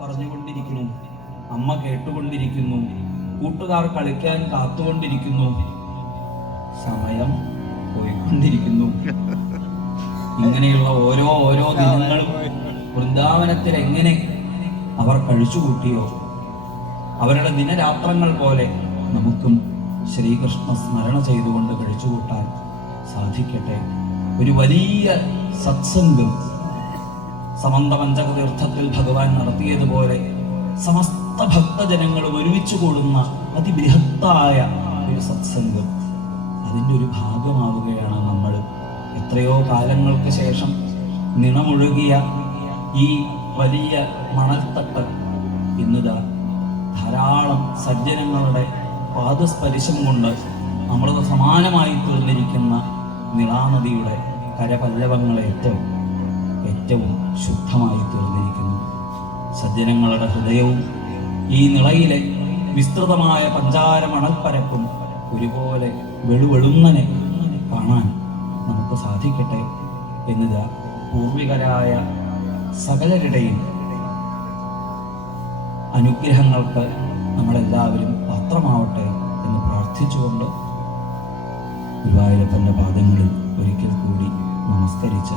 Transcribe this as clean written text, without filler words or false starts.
പറഞ്ഞുകൊണ്ടിരിക്കുന്നു, അമ്മ കേട്ടുകൊണ്ടിരിക്കുന്നു, കൂട്ടുകാർ കളിക്കാൻ കാത്തുകൊണ്ടിരിക്കുന്നു, സമയം പോയിക്കൊണ്ടിരിക്കുന്നു. ഇങ്ങനെയുള്ള ഓരോ ദിനങ്ങളും വൃന്ദാവനത്തിൽ എങ്ങനെ അവർ കഴിച്ചുകൂട്ടിയോ അവരുടെ ദിനരാത്രങ്ങൾ പോലെ നമുക്കും ശ്രീകൃഷ്ണ സ്മരണ ചെയ്തുകൊണ്ട് കഴിച്ചുകൂട്ടാൻ സാധിക്കട്ടെ. ഒരു വലിയ സത്സംഗം സമന്ത പഞ്ചകതീർത്ഥത്തിൽ ഭഗവാൻ നടത്തിയതുപോലെ സമസ്ത ഭക്തജനങ്ങളും ഒരുമിച്ച് കൂടുന്ന അതിബൃഹത്തായ ഒരു സത്സംഗം, അതിൻ്റെ ഒരു ഭാഗമാവുകയാണ് നമ്മൾ. എത്രയോ കാലങ്ങൾക്ക് ശേഷം നിണമൊഴുകിയ ഈ വലിയ മണൽത്തട്ട് ഇന്നിതാ ധാരാളം സജ്ജനങ്ങളുടെ പാദസ്പരിശം കൊണ്ട് അമൃത സമാനമായി തീർന്നിരിക്കുന്ന നിളാനദിയുടെ കരപല്ലവങ്ങളേറ്റവും ശുദ്ധമായി തീർന്നിരിക്കുന്നു. സജ്ജനങ്ങളുടെ ഹൃദയവും ഈ നിളയിലെ വിസ്തൃതമായ പഞ്ചാര മണൽപ്പരപ്പും ഒരുപോലെ വെളുവെളുന്നനെ കാണാൻ നമുക്ക് സാധിക്കട്ടെ എന്നത് പൂർവികരായ സകലരുടെയും അനുഗ്രഹങ്ങൾക്ക് നമ്മളെല്ലാവരും പാത്രമാവട്ടെ എന്ന് പ്രാർത്ഥിച്ചുകൊണ്ട് ഗുരുവായൂരപ്പൻ്റെ പാദങ്ങളിൽ ഒരിക്കൽ കൂടി നമസ്കരിച്ച്